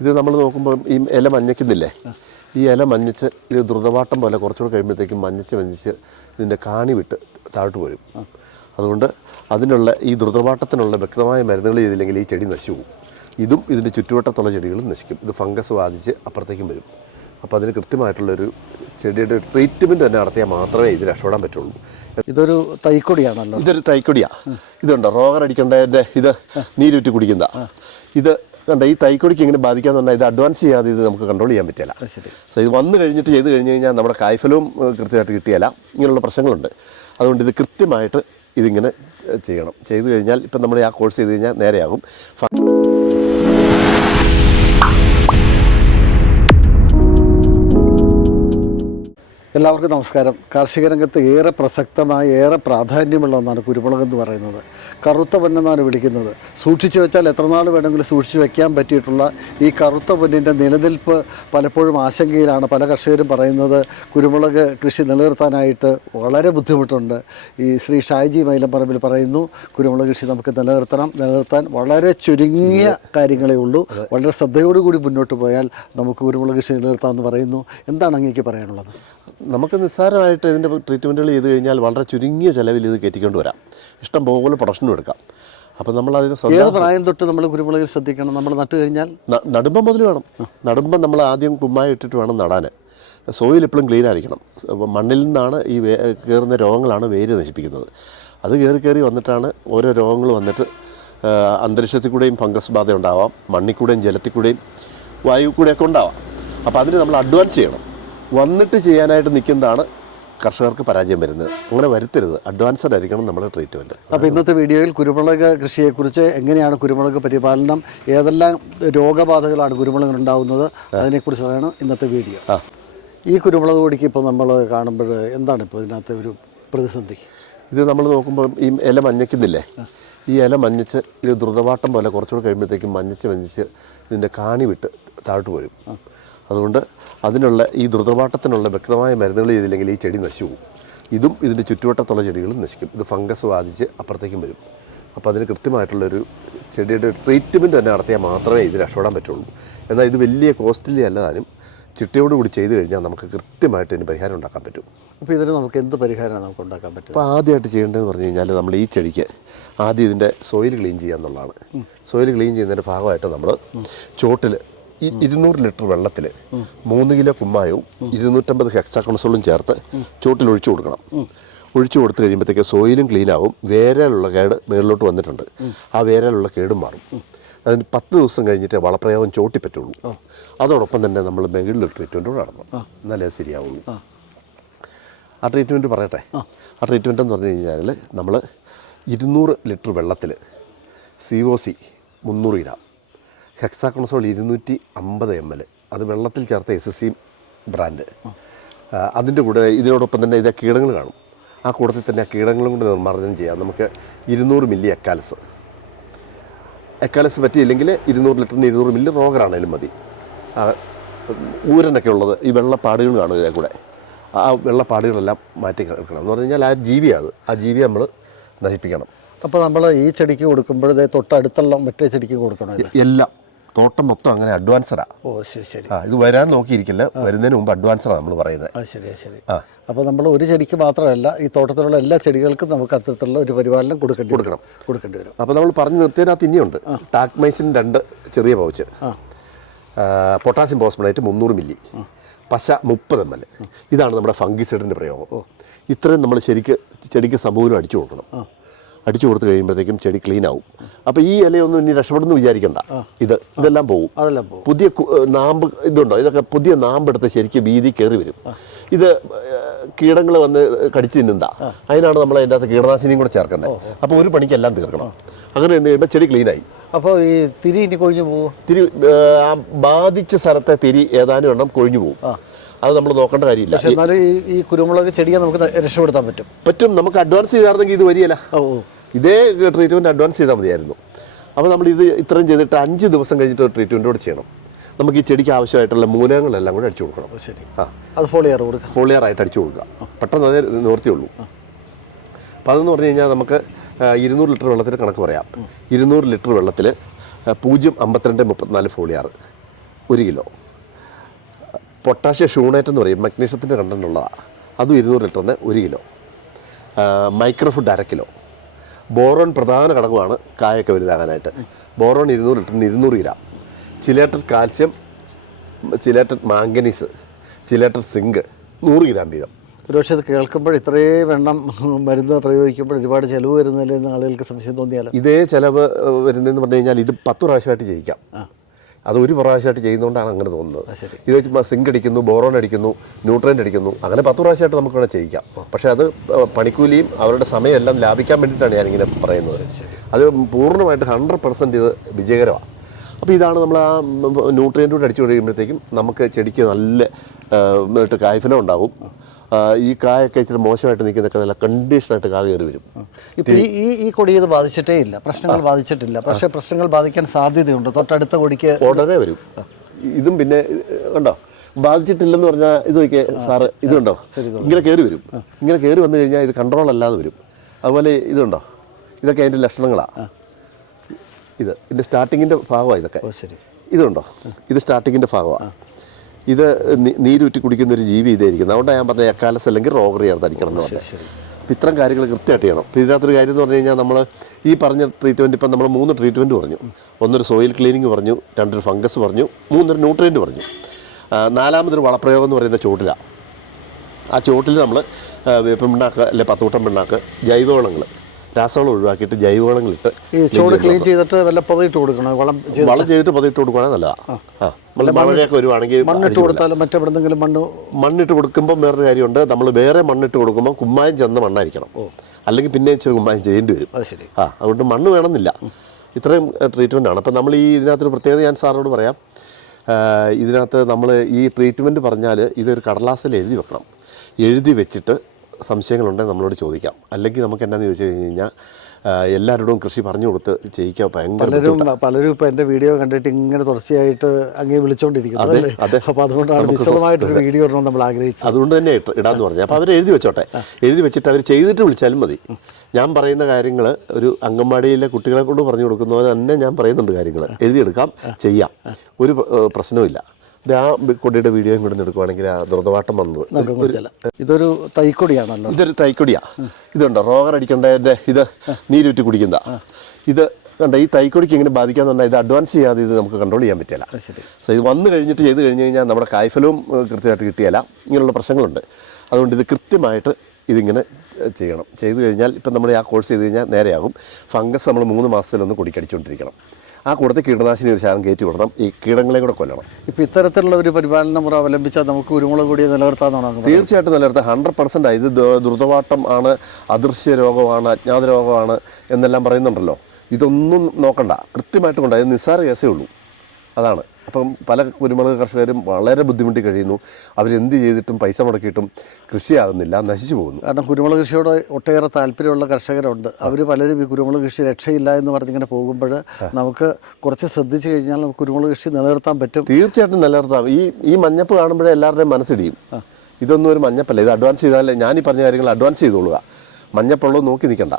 ഇത് നമ്മൾ നോക്കുമ്പോൾ ഈ ഇല മഞ്ഞക്കുന്നില്ലേ? ഈ ഇല മഞ്ഞിച്ച് ഇത് ദ്രുതവാട്ടം പോലെ കുറച്ചുകൂടെ കഴിയുമ്പോഴത്തേക്കും മഞ്ഞിച്ച് മഞ്ഞച്ച് ഇതിന്റെ കാണി വിട്ട് താഴോട്ട് വരും അതുകൊണ്ട് അതിനുള്ള ഈ ദ്രുതവാട്ടത്തിനുള്ള വ്യക്തമായ മരുന്നുകൾ ചെയ്തില്ലെങ്കിൽ ഈ ചെടി നശിച്ചു പോകും. ഇതും ഇതിന്റെ ചുറ്റുവട്ടത്തുള്ള ചെടികളും നശിക്കും. ഇത് ഫംഗസ് ബാധിച്ച് അപ്പുറത്തേക്കും വരും. അപ്പോൾ അതിന് കൃത്യമായിട്ടുള്ളൊരു ചെടിയുടെ ട്രീറ്റ്മെന്റ് തന്നെ നടത്തിയാൽ മാത്രമേ ഇത് രക്ഷപ്പെടാൻ പറ്റുള്ളൂ. ഇതൊരു തൈക്കൊടിയാണല്ലോ. ഇതൊരു തൈക്കൊടിയാണ് ഇതുണ്ടോ? റോഗർ അടിക്കേണ്ടതിന്റെ ഇത് നീരുറ്റി കുടിക്കുന്ന ഇത് കണ്ട ഈ തൈക്കൊടിക്ക് ഇങ്ങനെ ബാധിക്കാന്ന് പറഞ്ഞാൽ ഇത് അഡ്വാൻസ് ചെയ്യാതെ ഇത് നമുക്ക് കൺട്രോൾ ചെയ്യാൻ പറ്റില്ല. ശരി. സോ ഇത് വന്നു കഴിഞ്ഞിട്ട് ചെയ്ത് കഴിഞ്ഞ് കഴിഞ്ഞാൽ നമ്മുടെ കായ്ഫലവും കൃത്യമായിട്ട് കിട്ടിയല്ല. ഇങ്ങനെയുള്ള പ്രശ്നങ്ങളുണ്ട്. അതുകൊണ്ട് ഇത് കൃത്യമായിട്ട് ഇതിങ്ങനെ ചെയ്യണം. ചെയ്ത് കഴിഞ്ഞാൽ ഇപ്പം നമ്മൾ ആ കോഴ്സ് ചെയ്ത് കഴിഞ്ഞാൽ നേരെയാകും. എല്ലാവർക്കും നമസ്കാരം. കാർഷിക രംഗത്ത് ഏറെ പ്രസക്തമായ ഏറെ പ്രാധാന്യമുള്ള ഒന്നാണ് കുരുമുളക് എന്ന് പറയുന്നത്. കറുത്ത പൊന്നെന്നാണ് വിളിക്കുന്നത്. സൂക്ഷിച്ചു വെച്ചാൽ എത്ര നാൾ വേണമെങ്കിലും സൂക്ഷിച്ചു വെക്കാൻ പറ്റിയിട്ടുള്ള ഈ കറുത്ത പൊന്നിന്റെ നിലനിൽപ്പ് പലപ്പോഴും ആശങ്കയിലാണ്. പല കർഷകരും പറയുന്നത് കുരുമുളക് കൃഷി നിലനിർത്താനായിട്ട് വളരെ ബുദ്ധിമുട്ടുണ്ട്. ഈ ശ്രീ ഷാജി മൈലംപറമ്പിൽ പറയുന്നു കുരുമുളക് കൃഷി നമുക്ക് നിലനിർത്തണം. നിലനിർത്താൻ വളരെ ചുരുങ്ങിയ കാര്യങ്ങളേ ഉള്ളൂ. വളരെ ശ്രദ്ധയോടുകൂടി മുന്നോട്ട് പോയാൽ നമുക്ക് കുരുമുളക് കൃഷി നിലനിർത്താമെന്ന് പറയുന്നു. എന്താണ് അങ്ങേക്ക് പറയാനുള്ളത്? നമുക്ക് നിസ്സാരമായിട്ട് ഇതിന്റെ ട്രീറ്റ്മെന്റുകൾ ചെയ്ത് കഴിഞ്ഞാൽ വളരെ ചുരുങ്ങിയ ചിലവിൽ ഇത് കയറ്റിക്കൊണ്ട് വരാം. ഇഷ്ടം പോലെ പ്രൊഡക്ഷനും എടുക്കാം. അപ്പോൾ നമ്മൾ അതിന് ഏത് പ്രായം തൊട്ട് നമ്മൾ കുരുമുളകിൽ ശ്രദ്ധിക്കണം? നമ്മൾ നട്ടു കഴിഞ്ഞാൽ? നടുമ്പം മുതൽ വേണം. നടുമ്പം നമ്മൾ ആദ്യം കുമ്മായി ഇട്ടിട്ട് വേണം നടാൻ. സോയിൽ എപ്പോഴും ക്ലീൻ ആയിരിക്കണം. മണ്ണിൽ നിന്നാണ് ഈ വേ കയറുന്ന രോഗങ്ങളാണ് വേര് നശിപ്പിക്കുന്നത്. അത് കയറി കയറി വന്നിട്ടാണ് ഓരോ രോഗങ്ങൾ വന്നിട്ട് അന്തരീക്ഷത്തിൽ കൂടെയും ഫംഗസ് ബാധ ഉണ്ടാവാം മണ്ണിൽ കൂടെയും ജലത്തിൽ കൂടെയും വായു കൂടെയൊക്കെ ഉണ്ടാവാം. അപ്പോൾ അതിന് നമ്മൾ അഡ്വാൻസ് ചെയ്യണം. വന്നിട്ട് ചെയ്യാനായിട്ട് നിൽക്കുന്നതാണ് കർഷകർക്ക് പരാജയം വരുന്നത്. അങ്ങനെ വരുത്തരുത്. അഡ്വാൻസ്ഡ് ആയിരിക്കണം നമ്മുടെ ട്രീറ്റ്മെന്റ് അപ്പോൾ ഇന്നത്തെ വീഡിയോയിൽ കുരുമുളക് കൃഷിയെക്കുറിച്ച് എങ്ങനെയാണ് കുരുമുളക് പരിപാലനം ഏതെല്ലാം രോഗബാധകളാണ് കുരുമുളകിന് ഉണ്ടാകുന്നത് അതിനെക്കുറിച്ചാണ് ഇന്നത്തെ വീഡിയോ. ആ. ഈ കുരുമുളക് പൊടിക്ക് ഇപ്പോൾ നമ്മൾ കാണുമ്പോൾ എന്താണ് ഇപ്പോൾ ഇതിനകത്ത് ഒരു പ്രതിസന്ധി? ഇത് നമ്മൾ നോക്കുമ്പോൾ ഈ ഇല മഞ്ഞക്കുന്നില്ലേ ഈ ഇല മഞ്ഞച്ച് ഇത് ദ്രുതവാട്ടം പോലെ കുറച്ചുകൂടെ കഴിയുമ്പോഴത്തേക്കും മഞ്ഞച്ച് മഞ്ഞച്ച് ഇതിന്റെ കാണി വിട്ട് താഴോട്ട് വരും അതുകൊണ്ട് അതിനുള്ള ഈ ദ്രുതപാട്ടത്തിനുള്ള വ്യക്തമായ മരുന്നുകൾ ചെയ്തില്ലെങ്കിൽ ഈ ചെടി നശിച്ചു പോകും. ഇതും ഇതിന്റെ ചുറ്റുവട്ടത്തുള്ള ചെടികളും നശിക്കും. ഇത് ഫംഗസ് ബാധിച്ച് അപ്പുറത്തേക്കും വരും. അപ്പോൾ അതിന് കൃത്യമായിട്ടുള്ളൊരു ചെടിയുടെ ട്രീറ്റ്മെന്റ് തന്നെ നടത്തിയാൽ മാത്രമേ ഇത് രക്ഷപ്പെടാൻ പറ്റുള്ളൂ. എന്നാൽ ഇത് വലിയ കോസ്റ്റ്ലി അല്ലതാനും ചിട്ടയോടുകൂടി ചെയ്ത് കഴിഞ്ഞാൽ നമുക്ക് കൃത്യമായിട്ട് ഇതിന് പരിഹാരം ഉണ്ടാക്കാൻ പറ്റും. അപ്പോൾ ഇതിന് നമുക്ക് എന്ത് പരിഹാരമാണ് നമുക്ക് ഉണ്ടാക്കാൻ പറ്റും? അപ്പോൾ ആദ്യമായിട്ട് ചെയ്യേണ്ടതെന്ന് പറഞ്ഞു കഴിഞ്ഞാൽ നമ്മൾ ഈ ചെടിക്ക് ആദ്യം ഇതിന്റെ സോയിൽ ക്ലീൻ ചെയ്യുക എന്നുള്ളതാണ്. സോയിൽ ക്ലീൻ ചെയ്യുന്നതിന്റെ ഭാഗമായിട്ട് നമ്മൾ ചോട്ടിൽ ഈ ഇരുന്നൂറ് ലിറ്റർ വെള്ളത്തിൽ മൂന്ന് കിലോ കുമ്മായവും ഇരുന്നൂറ്റമ്പത് ഹെക്സാക്കണസോളും ചേർത്ത് ചോട്ടിൽ ഒഴിച്ചു കൊടുക്കണം. ഒഴിച്ചു കൊടുത്തു കഴിയുമ്പോഴത്തേക്ക് സോയിലും ക്ലീൻ ആവും വേരാലുള്ള കേട് മുകളിലോട്ട് വന്നിട്ടുണ്ട്. ആ വേരലുള്ള കേടും മാറും. അതിന് പത്ത് ദിവസം കഴിഞ്ഞിട്ട് വളപ്രയോഗം ചോട്ടി പറ്റുള്ളൂ. അതോടൊപ്പം തന്നെ നമ്മൾ മെഗിളിൽ ട്രീറ്റ്മെന്റ് കൂടെ നടണം എന്നാലേ ശരിയാവുള്ളൂ. ആ. ട്രീറ്റ്മെന്റ് പറയട്ടെ? ആ. ട്രീറ്റ്മെന്റ് എന്ന് പറഞ്ഞു കഴിഞ്ഞാൽ നമ്മൾ ഇരുന്നൂറ് ലിറ്റർ വെള്ളത്തിൽ സി ഒ സി മുന്നൂറ് ഗ്രാം. ഹെക്സാക്കണസോൾ ഇരുന്നൂറ്റി അമ്പത് എം എൽ. അത് വെള്ളത്തിൽ ചേർത്ത എസ് എസ് സി ബ്രാൻഡ്. അതിന്റെ കൂടെ ഇതിനോടൊപ്പം തന്നെ ഇത് കീടങ്ങൾ കാണും. ആ കൂട്ടത്തിൽ തന്നെ ആ കീടങ്ങളും കൊണ്ട് നിർമ്മാർജനം ചെയ്യാം. നമുക്ക് ഇരുന്നൂറ് മില്ലി എക്കാലസ്. എക്കാലസ് പറ്റിയില്ലെങ്കിൽ ഇരുന്നൂറ് ലിറ്ററിന് ഇരുന്നൂറ് മില്ലി റോഗറാണേലും മതി. ഊരനൊക്കെ ഉള്ളത് ഈ വെള്ളപ്പാടുകൾ കാണും ഇതിലെ കൂടെ. ആ വെള്ളപ്പാടുകളെല്ലാം മാറ്റി എടുക്കണം എന്ന് പറഞ്ഞു കഴിഞ്ഞാൽ ആ ജീവിയാണ് ആ ജീവിയെ നമ്മൾ നശിപ്പിക്കണം. അപ്പോൾ നമ്മൾ ഈ ചെടിക്ക് കൊടുക്കുമ്പോഴേ ഇത് തൊട്ടടുത്തുള്ള മറ്റേ ചെടിക്ക് കൊടുക്കണം എല്ലാം. തോട്ടം മൊത്തം അങ്ങനെ അഡ്വാൻസഡാ ഓ ശരി ശരി. ആ ഇത് വരാൻ നോക്കിയിരിക്കില്ല വരുന്നതിന് മുമ്പ് അഡ്വാൻസഡാ നമ്മൾ പറയുന്നത്. അത് ശരി ശരി. ആ. അപ്പോൾ നമ്മൾ ഒരു ചെടിക്ക് മാത്രമല്ല ഈ തോട്ടത്തിലുള്ള എല്ലാ ചെടികൾക്കും നമുക്ക് അത്തരത്തിലുള്ള ഒരു പരിപാലനം കൊടുക്കേണ്ടി കൊടുക്കണം. കൊടുക്കേണ്ടി വരും. അപ്പോൾ നമ്മൾ പറഞ്ഞു നിർത്തിയതിനകത്ത് ഇനിയുണ്ട്. ടാക്മൈസിൻ രണ്ട് ചെറിയ പൗച്ച് പൊട്ടാസ്യം പോസ്മണേറ്റ് മുന്നൂറ് മില്ലി പശ മുപ്പത് എം എൽ ഇതാണ് നമ്മുടെ ഫംഗിസൈഡിന്റെ പ്രയോഗം. ഇത്രയും നമ്മൾ ശരിക്ക് ചെടിക്ക് സമൂലം അടിച്ചു കൊടുക്കണം. അടിച്ചു കൊടുത്തു കഴിയുമ്പോഴത്തേക്കും ചെടി ക്ലീൻ ആവും. അപ്പോൾ ഈ ഇലയൊന്നും ഇനി രക്ഷപ്പെടുന്നു വിചാരിക്കണ്ട. ഇത് ഇതെല്ലാം പോകും അതെല്ലാം പോകും പുതിയ നാമ്പ് ഇതുണ്ടോ? ഇതൊക്കെ പുതിയ നാമ്പെടുത്ത് ശരിക്കും വീതി കയറി വരും. ഇത് കീടങ്ങൾ വന്ന് കടിച്ചു തിന്നുന്നതാ. അതിനാണ് നമ്മൾ അതിന്റെ അകത്ത് കീടനാശിനിയും കൂടെ ചേർക്കുന്നത്. അപ്പോൾ ഒരു പണിക്കെല്ലാം തീർക്കണം. അങ്ങനെ എന്ന് കഴിയുമ്പോൾ ചെടി ക്ലീനായി അപ്പോൾ ഈ തിരി ഇനി കൊഴിഞ്ഞു പോകും തിരി ആ ബാധിച്ച സ്ഥലത്തെ തിരി ഏതാനും എണ്ണം കൊഴിഞ്ഞു പോകും അത് നമ്മൾ നോക്കേണ്ട കാര്യമില്ല. പക്ഷെ എന്നാലും ഈ കുരുമുളക് ചെടിയെ നമുക്ക് രക്ഷപ്പെടുത്താൻ പറ്റും. പറ്റും. നമുക്ക് അഡ്വാൻസ് ചെയ്തായിരുന്നെങ്കിൽ ഇത് വരികയില്ല. ഓ. ഇതേ ട്രീറ്റ്മെന്റ് അഡ്വാൻസ് ചെയ്താൽ മതിയായിരുന്നു. അപ്പോൾ നമ്മൾ ഇത് ഇത്രയും ചെയ്തിട്ട് അഞ്ച് ദിവസം കഴിഞ്ഞിട്ട് ട്രീറ്റ്മെന്റ് കൂടെ ചെയ്യണം. നമുക്ക് ഈ ചെടിക്ക് ആവശ്യമായിട്ടുള്ള മൂലകങ്ങളെല്ലാം കൂടെ അടിച്ചു കൊടുക്കണം. ശരി. ആ. അത് ഫോളിയർ കൊടുക്കുക ഫോളിയർ ആയിട്ട് അടിച്ചു കൊടുക്കുക. പെട്ടെന്ന് അതേ നിവർത്തിയുള്ളൂ അപ്പോൾ അതെന്ന് പറഞ്ഞു കഴിഞ്ഞാൽ നമുക്ക് ഇരുന്നൂറ് ലിറ്റർ വെള്ളത്തിൽ കണക്ക് പറയാം. ഇരുന്നൂറ് ലിറ്റർ വെള്ളത്തിൽ പൂജ്യം അമ്പത്തിരണ്ട് മുപ്പത്തിനാല് ഫോളിയാർ ഒരു കിലോ. പൊട്ടാഷ്യ ഷൂണേറ്റ് എന്ന് പറയും. മഗ്നീഷ്യത്തിന്റെ കണ്ടന്റ് ഉള്ളതാണ് അതും ഇരുന്നൂറ് ലിറ്ററിന് ഒരു കിലോ. മൈക്രോഫുഡ് അര കിലോ. ബോറോൺ പ്രധാന ഘടകമാണ് കായൊക്കെ വലുതാകാനായിട്ട്. ബോറോൺ ഇരുന്നൂറ് ലിറ്ററിന് ഇരുന്നൂറ് gram. Chelated calcium chelated manganese chelated zinc നൂറ് ഗ്രാം വീതം. ഒരുപക്ഷെ ഇത് കേൾക്കുമ്പോൾ ഇത്രയും എണ്ണം മരുന്ന് പ്രയോഗിക്കുമ്പോൾ ഒരുപാട് ചിലവ് വരുന്നില്ലെന്ന് ആളുകൾക്ക് സംശയം തോന്നിയാലോ? ഇതേ ചിലവ് വരുന്നതെന്ന് പറഞ്ഞു കഴിഞ്ഞാൽ ഇത് പത്ത് പ്രാവശ്യമായിട്ട് ചെയ്യിക്കാം അത് ഒരു പ്രാവശ്യമായിട്ട് ചെയ്യുന്നതുകൊണ്ടാണ് അങ്ങനെ തോന്നുന്നത്. ഇത് വെച്ച് സിങ്ക് അടിക്കുന്നു ബോറോൺ അടിക്കുന്നു ന്യൂട്രന്റ് അടിക്കുന്നു അങ്ങനെ പത്ത് പ്രാവശ്യമായിട്ട് നമുക്ക് വേണേൽ ചെയ്യിക്കാം പക്ഷേ അത് പണിക്കൂലിയും അവരുടെ സമയമെല്ലാം ലാഭിക്കാൻ വേണ്ടിയിട്ടാണ് ഞാനിങ്ങനെ പറയുന്നത്. അത് പൂർണമായിട്ട് ഹൺഡ്രഡ് പെർസെന്റ് ഇത് വിജയകരമാണ്. അപ്പോൾ ഇതാണ് നമ്മൾ ആ ന്യൂട്രിയന്റ് കൂടെ അടിച്ചു കഴിയുമ്പോഴത്തേക്കും നമുക്ക് ചെടിക്ക് നല്ല കായ്ഫലം ഉണ്ടാവും. ഈ കായൊക്കെ ഇച്ചിരി മോശമായിട്ട് നിൽക്കുന്നതൊക്കെ നല്ല കണ്ടീഷനായിട്ട് കാ കയറി വരും. ഇപ്പം ഈ ഈ ഈ കൊടി ഇത് ബാധിച്ചിട്ടേ ഇല്ല. പ്രശ്നങ്ങൾ ബാധിച്ചിട്ടില്ല. പക്ഷേ പ്രശ്നങ്ങൾ ബാധിക്കാൻ സാധ്യതയുണ്ട്. തൊട്ടടുത്ത കൊടിക്ക് ഉടനെ വരും. ഇതും പിന്നെ ഉണ്ടോ കണ്ടോ? ബാധിച്ചിട്ടില്ലെന്ന് പറഞ്ഞാൽ ഇത് നോക്കിയേ സാറ് ഇതുണ്ടോ? ഇങ്ങനെ കയറി വരും. ഇങ്ങനെ കയറി വന്നു കഴിഞ്ഞാൽ ഇത് കൺട്രോൾ അല്ലാതെ വരും. അതുപോലെ ഇതുണ്ടോ? ഇതൊക്കെ അതിന്റെ ലക്ഷണങ്ങളാണ് ഇത് ഇതിന്റെ സ്റ്റാർട്ടിങ്ങിന്റെ ഭാഗമാണ് ഇതൊക്കെ. ശരി. ഇതുണ്ടോ? ഇത് സ്റ്റാർട്ടിങ്ങിന്റെ ഭാഗമാണ് ഇത് നീരൂറ്റി കുടിക്കുന്ന ഒരു ജീവി ഇതായിരിക്കും അതുകൊണ്ടാണ് ഞാൻ പറഞ്ഞ എക്കാലസ് അല്ലെങ്കിൽ റോഗറി ചേർത്തടിക്കണം എന്ന് പറഞ്ഞത്. അപ്പം ഇത്തരം കാര്യങ്ങൾ കൃത്യമായിട്ട് ചെയ്യണം. അപ്പോൾ ഇതിനകത്തൊരു കാര്യം എന്ന് പറഞ്ഞു കഴിഞ്ഞാൽ നമ്മൾ ഈ പറഞ്ഞ ട്രീറ്റ്മെന്റ് ഇപ്പം നമ്മൾ മൂന്ന് ട്രീറ്റ്മെന്റ് പറഞ്ഞു. ഒന്നൊരു സോയിൽ ക്ലീനിങ് പറഞ്ഞു രണ്ടൊരു ഫംഗസ് പറഞ്ഞു മൂന്നൊരു ന്യൂട്രിയന്റ് പറഞ്ഞു. നാലാമതൊരു വളപ്രയോഗം എന്ന് പറയുന്ന ചോട്ടിലാണ് ആ ചോട്ടിൽ നമ്മൾ വേപ്പിൻ പിണ്ണാക്ക് അല്ലെ പത്തൂട്ടം പിണ്ണാക്ക് ജൈവവളങ്ങൾ രാസവളം ഒഴിവാക്കിയിട്ട് ജൈവവളങ്ങളിട്ട് ഇട്ട് ചൂട് ക്ലീൻ ചെയ്തിട്ട് വല്ല പുതയിട്ട് കൊടുക്കണം? വളം വളം ചെയ്തിട്ട് പതിട്ട് കൊടുക്കുകയാണെങ്കിൽ നല്ലതാണ് ആ. മഴയൊക്കെ വരുവാണെങ്കിൽ മണ്ണിട്ട് കൊടുത്താലും മറ്റെവിടെന്തെങ്കിലും മണ്ണ് മണ്ണിട്ട് കൊടുക്കുമ്പോൾ വേറൊരു കാര്യമുണ്ട്. നമ്മൾ വേറെ മണ്ണിട്ട് കൊടുക്കുമ്പോൾ കുമ്മായം ചെന്ന മണ്ണായിരിക്കണം. അല്ലെങ്കിൽ പിന്നെ ഇച്ചിരി കുമ്മായം ചെയ്യേണ്ടി വരും. ശരി. ആ അതുകൊണ്ട് മണ്ണ് വേണമെന്നില്ല. ഇത്രയും ട്രീറ്റ്മെന്റ് ആണ്. അപ്പം നമ്മൾ ഈ ഇതിനകത്തൊരു പ്രത്യേകത ഞാൻ സാറിനോട് പറയാം. ഇതിനകത്ത് നമ്മൾ ഈ ട്രീറ്റ്മെന്റ് പറഞ്ഞാൽ ഇതൊരു കടലാസിൽ എഴുതി വെക്കണം. എഴുതി വെച്ചിട്ട് സംശയങ്ങളുണ്ടെങ്കിൽ നമ്മളോട് ചോദിക്കാം. അല്ലെങ്കിൽ നമുക്ക് എന്നാന്ന് ചോദിച്ചു കഴിഞ്ഞ് കഴിഞ്ഞാൽ എല്ലാവരോടും കൃഷി പറഞ്ഞു കൊടുത്ത് ചെയ്യിക്കാൻ ഭയങ്കര പലരും പലരും ഇപ്പോൾ എന്റെ വീഡിയോ കണ്ടിട്ട് ഇങ്ങനെ തുടർച്ചയായിട്ട് അങ്ങേ വിളിച്ചോണ്ടിരിക്കുന്നത് അതെ, അല്ലേ? അതെ. അപ്പൊ അതുകൊണ്ടാണ് വിശദമായിട്ടൊരു വീഡിയോ ഇടണം നമ്മൾ ആഗ്രഹിച്ചത്. അതുകൊണ്ട് തന്നെ ഇടാന്ന് പറഞ്ഞു. അപ്പോൾ അവർ എഴുതി വെച്ചോട്ടെ. എഴുതി വെച്ചിട്ട് അവർ ചെയ്തിട്ട് വിളിച്ചാലും മതി. ഞാൻ പറയുന്ന കാര്യങ്ങൾ ഒരു അംഗൻവാടിയിലെ കുട്ടികളെ കൊണ്ട് പറഞ്ഞു കൊടുക്കുന്ന പോലെ തന്നെ ഞാൻ പറയുന്നുണ്ട് കാര്യങ്ങൾ എഴുതിയെടുക്കാം ചെയ്യാം. ഒരു പ്രശ്നവും ആ കൊടിയുടെ വീഡിയോയും കൂടെ എടുക്കുവാണെങ്കിൽ ആ ദ്രുതവാട്ടം വന്നത്. ഇതൊരു തൈക്കൊടിയാണല്ലോ. ഇതൊരു തൈക്കൊടിയാ. ഇതുണ്ടോ? റോഗർ അടിക്കേണ്ടതിന്റെ ഇത് നീരുറ്റി കുടിക്കുന്ന. ഇത് കണ്ട ഈ തൈക്കൊടിക്ക് എങ്ങനെ ബാധിക്കാന്ന് പറഞ്ഞാൽ ഇത് അഡ്വാൻസ് ചെയ്യാതെ ഇത് നമുക്ക് കൺട്രോൾ ചെയ്യാൻ പറ്റില്ല. സോ ഇത് വന്നു കഴിഞ്ഞിട്ട് ചെയ്ത് കഴിഞ്ഞ് കഴിഞ്ഞാൽ നമ്മുടെ കായ്ഫലവും കൃത്യമായിട്ട് കിട്ടിയല്ല ഇങ്ങനെയുള്ള പ്രശ്നങ്ങളുണ്ട്. അതുകൊണ്ട് ഇത് കൃത്യമായിട്ട് ഇതിങ്ങനെ ചെയ്യണം. ചെയ്ത് കഴിഞ്ഞാൽ ഇപ്പം നമ്മൾ ആ കോഴ്സ് ചെയ്ത് കഴിഞ്ഞാൽ നേരെയാകും. ഫംഗസ് നമ്മൾ മൂന്ന് മാസത്തിലൊന്ന് കുടിക്കടിച്ചുകൊണ്ടിരിക്കണം. ആ കൂടത്തിൽ കീടനാശിനി ഒരു ശാലം കയറ്റി വിടണം. ഈ കീടങ്ങളെ കൂടെ കൊല്ലണം. ഇപ്പം ഇത്തരത്തിലുള്ള ഒരു പരിപാലന മുറ അവലംബിച്ചാൽ നമുക്ക് കുരുമുളക് കൂടി നിലനിർത്താമെന്നാണ് തീർച്ചയായിട്ടും നിലനിർത്താം. ഹൺഡ്രഡ് പെർസെന്റ് ഇത് ദ്രു- ദ്രുതവാട്ടം ആണ് അദൃശ്യ രോഗമാണ് അജ്ഞാത രോഗമാണ് എന്നെല്ലാം പറയുന്നുണ്ടല്ലോ. ഇതൊന്നും നോക്കണ്ട. കൃത്യമായിട്ട് കൊണ്ട് അത് നിസ്സാര കേസേ ഉള്ളൂ. അതാണ്. അപ്പം പല കുരുമുളക് കർഷകരും വളരെ ബുദ്ധിമുട്ടി കഴിയുന്നു. അവരെന്ത് ചെയ്തിട്ടും പൈസ മുടക്കിയിട്ടും കൃഷിയാകുന്നില്ല നശിച്ചു പോകുന്നു. കാരണം കുരുമുളക് കൃഷിയോട് ഒട്ടേറെ താല്പര്യമുള്ള കർഷകരുണ്ട്. അവർ പലരും ഈ കുരുമുളക് കൃഷി രക്ഷയില്ല എന്ന് പറഞ്ഞിങ്ങനെ പോകുമ്പോൾ നമുക്ക് കുറച്ച് ശ്രദ്ധിച്ചു കഴിഞ്ഞാൽ നമുക്ക് കുരുമുളക് കൃഷി നിലനിർത്താൻ പറ്റും. തീർച്ചയായിട്ടും നിലനിർത്താം. ഈ ഈ മഞ്ഞപ്പ് കാണുമ്പോഴേ എല്ലാവരുടെയും മനസ്സിടിയും. ഇതൊന്നും ഒരു മഞ്ഞപ്പല്ല. ഇത് അഡ്വാൻസ് ചെയ്താലേ ഞാൻ ഈ പറഞ്ഞ കാര്യങ്ങൾ അഡ്വാൻസ് ചെയ്തോളുക. മഞ്ഞപ്പുള്ളത് നോക്കി നിൽക്കണ്ട.